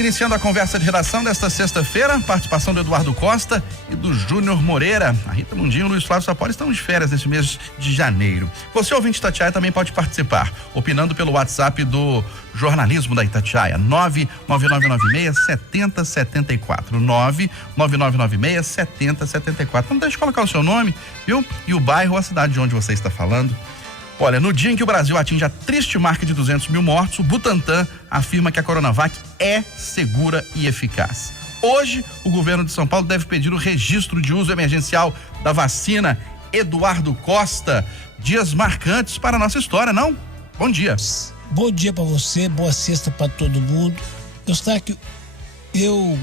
iniciando a conversa de redação desta sexta-feira, participação do Eduardo Costa e do Júnior Moreira. A Rita Mundinho e o Luiz Flávio Sapoli estão de férias neste mês de janeiro. Você, ouvinte Itatiaia, também pode participar, opinando pelo WhatsApp do jornalismo da Itatiaia, 99996-7074, 99996-7074. Não deixe de colocar o seu nome, viu? E o bairro ou a cidade de onde você está falando. Olha, no dia em que o Brasil atinge a triste marca de 200 mil mortos, o Butantan afirma que a Coronavac é segura e eficaz. Hoje, o governo de São Paulo deve pedir o registro de uso emergencial da vacina. Eduardo Costa, dias marcantes para a nossa história, não? Bom dia. Bom dia para você, boa sexta para todo mundo. Eustáquio, eu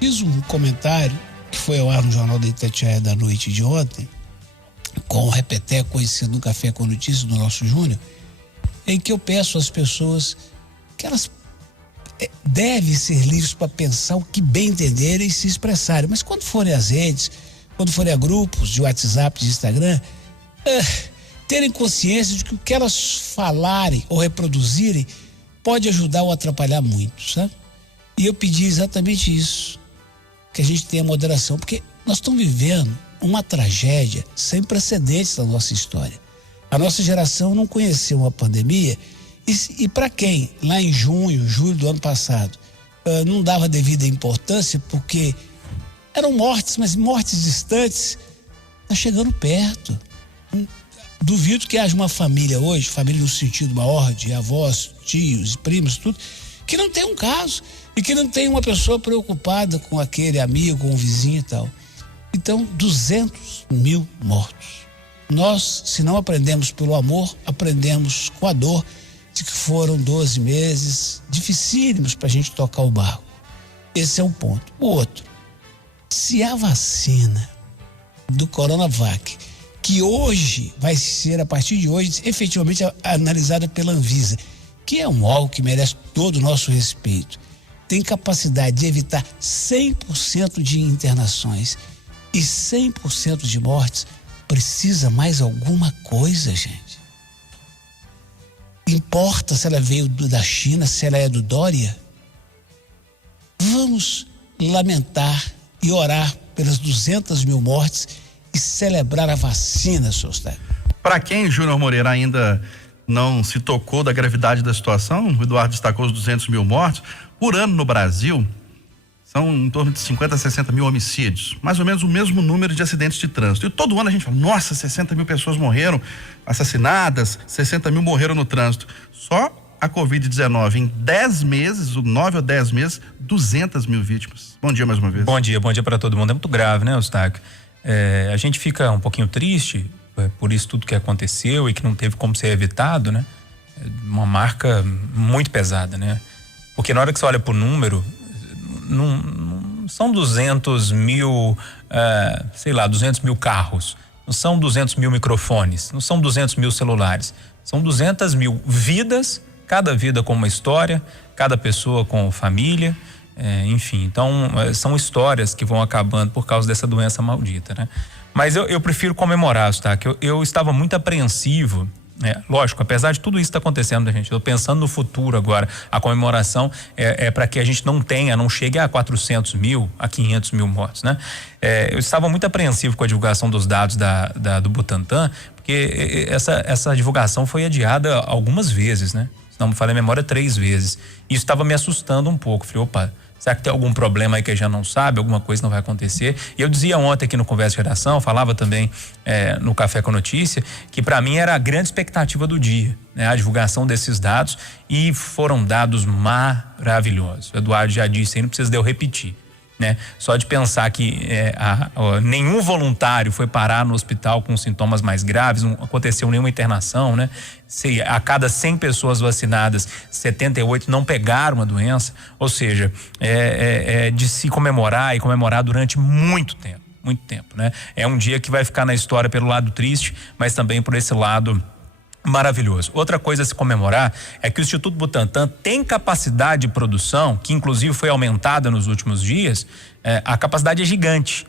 fiz um comentário que foi ao ar no Jornal da Itatiaia da noite de ontem, com o repeteco conhecido no Café com Notícias do nosso Júnior, em que eu peço às pessoas que elas devem ser livres para pensar o que bem entenderem e se expressarem, mas quando forem às redes, quando forem a grupos de WhatsApp, de Instagram, terem consciência de que o que elas falarem ou reproduzirem pode ajudar ou atrapalhar muito, sabe? E eu pedi exatamente isso, que a gente tenha moderação, porque nós estamos vivendo uma tragédia sem precedentes na nossa história. A nossa geração não conheceu uma pandemia e para quem, lá em julho do ano passado, não dava devida importância porque eram mortes, mas mortes distantes, está chegando perto. Duvido que haja uma família hoje, família no sentido maior de avós, tios, primos, tudo, que não tem um caso e que não tem uma pessoa preocupada com aquele amigo, com o vizinho e tal. Então, 200 mil mortos. Nós, se não aprendemos pelo amor, aprendemos com a dor de que foram 12 meses dificílimos para a gente tocar o barco. Esse é um ponto. O outro, se a vacina do Coronavac, que hoje vai ser, a partir de hoje, efetivamente analisada pela Anvisa, que é um órgão que merece todo o nosso respeito, tem capacidade de evitar 100% de internações e 100% de mortes, precisa mais alguma coisa, gente? Importa se ela veio da China, se ela é do Dória? Vamos lamentar e orar pelas 200 mil mortes e celebrar a vacina, seu Eustáquio. Para quem, Júnior Moreira, ainda não se tocou da gravidade da situação, o Eduardo destacou os 200 mil mortos. Por ano no Brasil, são em torno de 50 a 60 mil homicídios, mais ou menos o mesmo número de acidentes de trânsito. E todo ano a gente fala, nossa, 60 mil pessoas morreram assassinadas, 60 mil morreram no trânsito. Só a Covid-19 em 10 meses, 9 ou 10 meses, 200 mil vítimas. Bom dia mais uma vez. Bom dia para todo mundo. É muito grave, né, Eustáquio? A gente fica um pouquinho triste por isso tudo que aconteceu e que não teve como ser evitado, né? Uma marca muito pesada, né? Porque na hora que você olha pro número, não são 200 mil, 200 mil carros, não são 200 mil microfones, não são 200 mil celulares, são 200 mil vidas, cada vida com uma história, cada pessoa com família, enfim, então são histórias que vão acabando por causa dessa doença maldita, né? Mas eu prefiro comemorar, tá? Que eu estava muito apreensivo, lógico, apesar de tudo isso que está acontecendo, gente, eu pensando no futuro agora, a comemoração é para que a gente não chegue a 400 mil, a 500 mil mortos, né? Eu estava muito apreensivo com a divulgação dos dados do Butantan, porque essa divulgação foi adiada algumas vezes, né? Se não me falha a memória, 3 vezes. Isso estava me assustando um pouco. Falei, opa, será que tem algum problema aí que a gente já não sabe? Alguma coisa não vai acontecer? E eu dizia ontem aqui no Conversa de Redação, falava também no Café com Notícia, que para mim era a grande expectativa do dia, né? A divulgação desses dados, e foram dados maravilhosos. O Eduardo já disse aí, não precisa de eu repetir, né? Só de pensar que nenhum voluntário foi parar no hospital com sintomas mais graves, não aconteceu nenhuma internação, né? A cada 100 pessoas vacinadas, 78 não pegaram a doença, ou seja, de se comemorar e comemorar durante muito tempo, né? É um dia que vai ficar na história pelo lado triste, mas também por esse lado maravilhoso. Outra coisa a se comemorar é que o Instituto Butantan tem capacidade de produção, que inclusive foi aumentada nos últimos dias. A capacidade é gigante.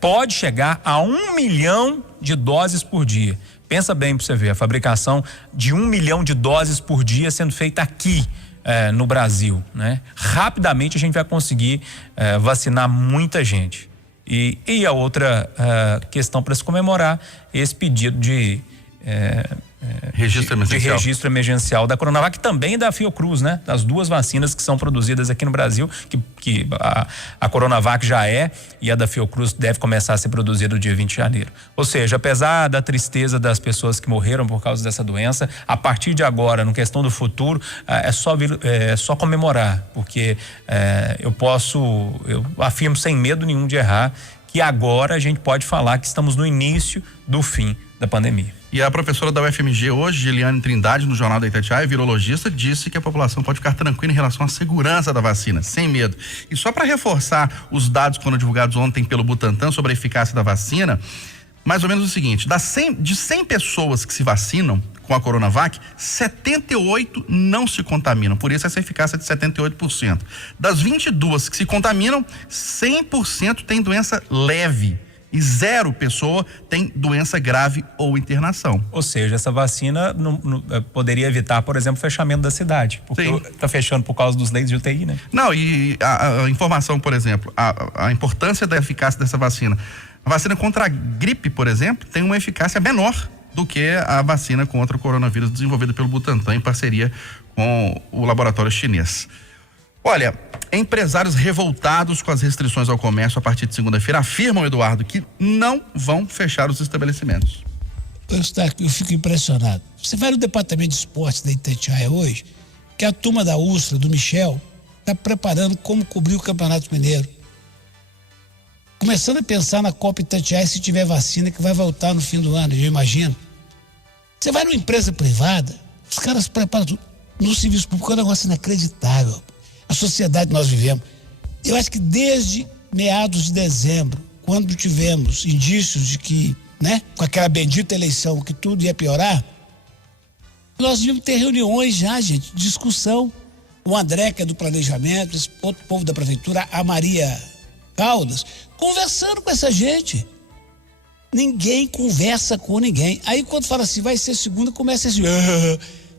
Pode chegar a 1 milhão de doses por dia. Pensa bem para você ver, a fabricação de 1 milhão de doses por dia sendo feita aqui no Brasil, né? Rapidamente a gente vai conseguir vacinar muita gente. E a outra questão para se comemorar, esse pedido de registro emergencial da Coronavac, também da Fiocruz, né? Das duas vacinas que são produzidas aqui no Brasil, que a Coronavac já e a da Fiocruz deve começar a ser produzida no dia 20 de janeiro. Ou seja, apesar da tristeza das pessoas que morreram por causa dessa doença, a partir de agora, no questão do futuro, é só comemorar, porque eu afirmo sem medo nenhum de errar, que agora a gente pode falar que estamos no início do fim da pandemia. E a professora da UFMG hoje, Giliane Trindade, no Jornal da Itatiaia, virologista, disse que a população pode ficar tranquila em relação à segurança da vacina, sem medo. E só para reforçar os dados que foram divulgados ontem pelo Butantan sobre a eficácia da vacina, mais ou menos o seguinte: de 100 pessoas que se vacinam com a Coronavac, 78 não se contaminam, por isso essa eficácia é de 78%. Das 22 que se contaminam, 100% tem doença leve. E 0 pessoa tem doença grave ou internação. Ou seja, essa vacina poderia evitar, por exemplo, o fechamento da cidade. Porque está fechando por causa dos leitos de UTI, né? Não, e a informação, por exemplo, a importância da eficácia dessa vacina. A vacina contra a gripe, por exemplo, tem uma eficácia menor do que a vacina contra o coronavírus desenvolvida pelo Butantan em parceria com o laboratório chinês. Olha, empresários revoltados com as restrições ao comércio a partir de segunda-feira afirmam, Eduardo, que não vão fechar os estabelecimentos. Eu fico impressionado. Você vai no departamento de esportes da Itatiaia hoje, que a turma da USTRA, do Michel, está preparando como cobrir o Campeonato Mineiro. Começando a pensar na Copa Itatiaia se tiver vacina, que vai voltar no fim do ano, eu imagino. Você vai numa empresa privada, os caras preparam tudo. No serviço público é um negócio inacreditável. A sociedade que nós vivemos. Eu acho que desde meados de dezembro, quando tivemos indícios de que, né, com aquela bendita eleição, que tudo ia piorar, nós íamos ter reuniões já, gente, discussão. O André, que é do planejamento, esse outro povo da prefeitura, a Maria Caldas, conversando com essa gente. Ninguém conversa com ninguém. Aí quando fala assim, vai ser segunda, começa assim,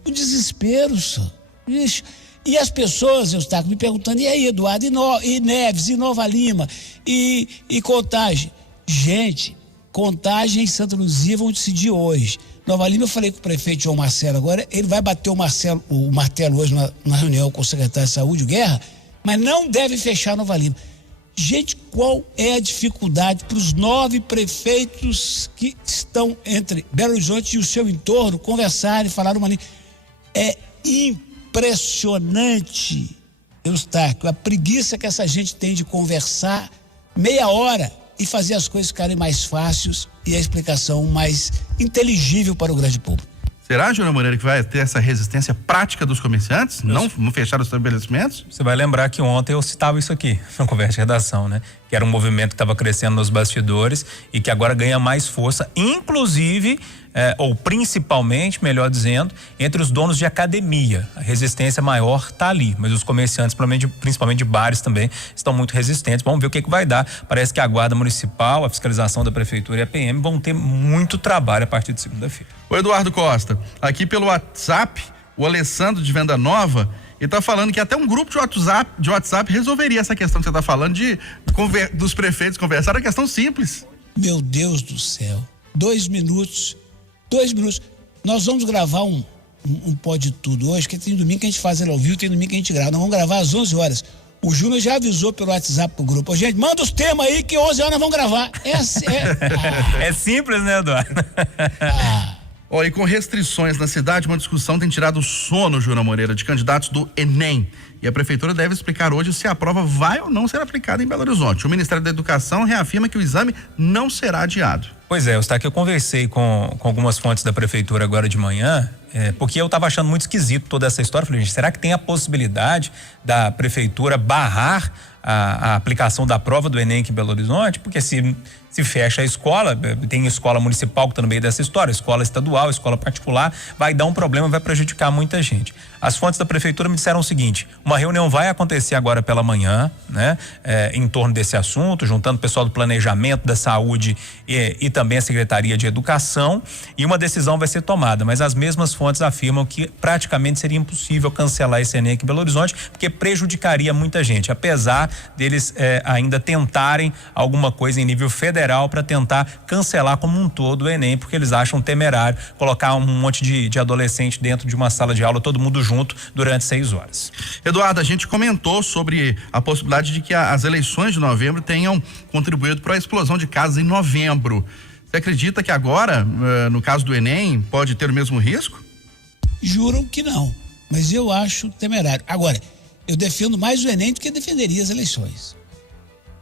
o desespero, só. Ixi. E as pessoas, eu estava me perguntando, e aí, Eduardo, e Neves, e Nova Lima, e Contagem? Gente, Contagem e Santa Luzia vão decidir hoje. Nova Lima, eu falei com o prefeito João Marcelo agora, ele vai bater o martelo hoje na reunião com o secretário de Saúde, o Guerra, mas não deve fechar Nova Lima. Gente, qual é a dificuldade para os 9 prefeitos que estão entre Belo Horizonte e o seu entorno conversarem, falar uma língua? É impressionante, Eustáquio, a preguiça que essa gente tem de conversar meia hora e fazer as coisas ficarem mais fáceis e a explicação mais inteligível para o grande público. Será, Júnior Moreira, que vai ter essa resistência prática dos comerciantes? Não fechar os estabelecimentos? Você vai lembrar que ontem eu citava isso aqui na conversa de redação, né? Que era um movimento que estava crescendo nos bastidores e que agora ganha mais força, inclusive, ou principalmente, melhor dizendo, entre os donos de academia. A resistência maior está ali, mas os comerciantes, principalmente de bares também, estão muito resistentes. Vamos ver o que vai dar. Parece que a Guarda Municipal, a fiscalização da Prefeitura e a PM vão ter muito trabalho a partir de segunda-feira. O Eduardo Costa, aqui pelo WhatsApp, o Alessandro de Venda Nova, ele tá falando que até um grupo de WhatsApp resolveria essa questão que você tá falando dos prefeitos conversar, é questão simples. Meu Deus do céu, 2 minutos, nós vamos gravar um Pode Tudo hoje, que tem domingo que a gente faz ele ao vivo, tem domingo que a gente grava, nós vamos gravar às 11 horas. O Júnior já avisou pelo WhatsApp pro grupo, gente, manda os temas aí que 11 horas nós vamos gravar. É simples, né, Eduardo? E com restrições na cidade, uma discussão tem tirado o sono, Júnior Moreira, de candidatos do Enem. E a Prefeitura deve explicar hoje se a prova vai ou não ser aplicada em Belo Horizonte. O Ministério da Educação reafirma que o exame não será adiado. Pois é, Eustáquio, eu conversei com algumas fontes da Prefeitura agora de manhã, porque eu estava achando muito esquisito toda essa história. Falei, gente, será que tem a possibilidade da Prefeitura barrar a aplicação da prova do Enem aqui em Belo Horizonte, porque se fecha a escola, tem escola municipal que está no meio dessa história, escola estadual, escola particular, vai dar um problema, vai prejudicar muita gente. As fontes da prefeitura me disseram o seguinte: uma reunião vai acontecer agora pela manhã, né, em torno desse assunto, juntando o pessoal do planejamento, da saúde e também a Secretaria de Educação, e uma decisão vai ser tomada, mas as mesmas fontes afirmam que praticamente seria impossível cancelar esse Enem aqui em Belo Horizonte, porque prejudicaria muita gente, apesar deles ainda tentarem alguma coisa em nível federal para tentar cancelar como um todo o Enem, porque eles acham temerário colocar um monte de adolescente dentro de uma sala de aula, todo mundo junto durante 6 horas. Eduardo, a gente comentou sobre a possibilidade de que as eleições de novembro tenham contribuído para a explosão de casos em novembro. Você acredita que agora, no caso do Enem, pode ter o mesmo risco? Juram que não, mas eu acho temerário. Agora, eu defendo mais o Enem do que defenderia as eleições.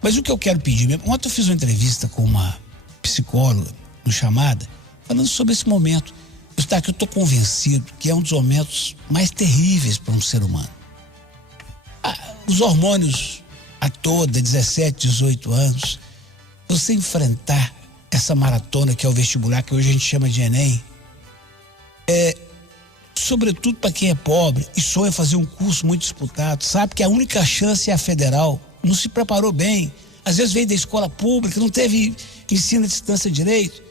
Mas o que eu quero pedir mesmo, ontem eu fiz uma entrevista com uma psicóloga no Chamada, falando sobre esse momento. Eu estou convencido que é um dos momentos mais terríveis para um ser humano. Os hormônios a toda, 17, 18 anos, você enfrentar essa maratona que é o vestibular, que hoje a gente chama de Enem, sobretudo para quem é pobre e sonha fazer um curso muito disputado, sabe que a única chance é a federal, não se preparou bem, às vezes veio da escola pública, não teve ensino à distância direito.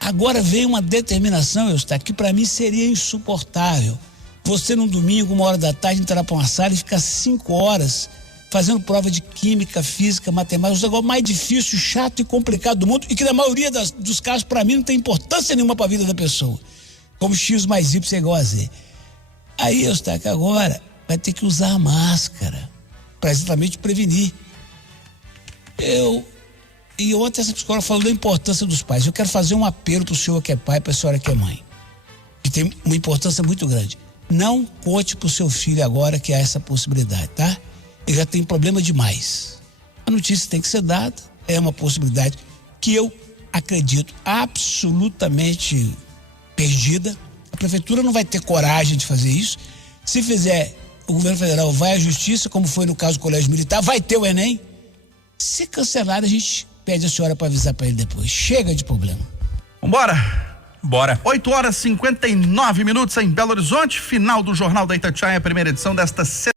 Agora vem uma determinação, Eustáquio, que para mim seria insuportável. Você num domingo, 1h entrar para uma sala e ficar 5 horas fazendo prova de química, física, matemática, o negócio mais difícil, chato e complicado do mundo, e que na maioria dos casos, para mim, não tem importância nenhuma para a vida da pessoa. Como X mais Y é igual a Z. Aí, Eustáquio, agora vai ter que usar a máscara para exatamente prevenir. E ontem essa psicóloga falou da importância dos pais. Eu quero fazer um apelo para o senhor que é pai, para a senhora que é mãe, que tem uma importância muito grande. Não conte para o seu filho agora que há essa possibilidade, tá? Ele já tem problema demais. A notícia tem que ser dada, é uma possibilidade que eu acredito absolutamente perdida. A prefeitura não vai ter coragem de fazer isso. Se fizer, o governo federal vai à justiça, como foi no caso do Colégio Militar, vai ter o Enem. Se cancelar, a gente pede a senhora para avisar para ele depois. Chega de problema. Vambora? Bora. 8h59 em Belo Horizonte, final do Jornal da Itatiaia, primeira edição desta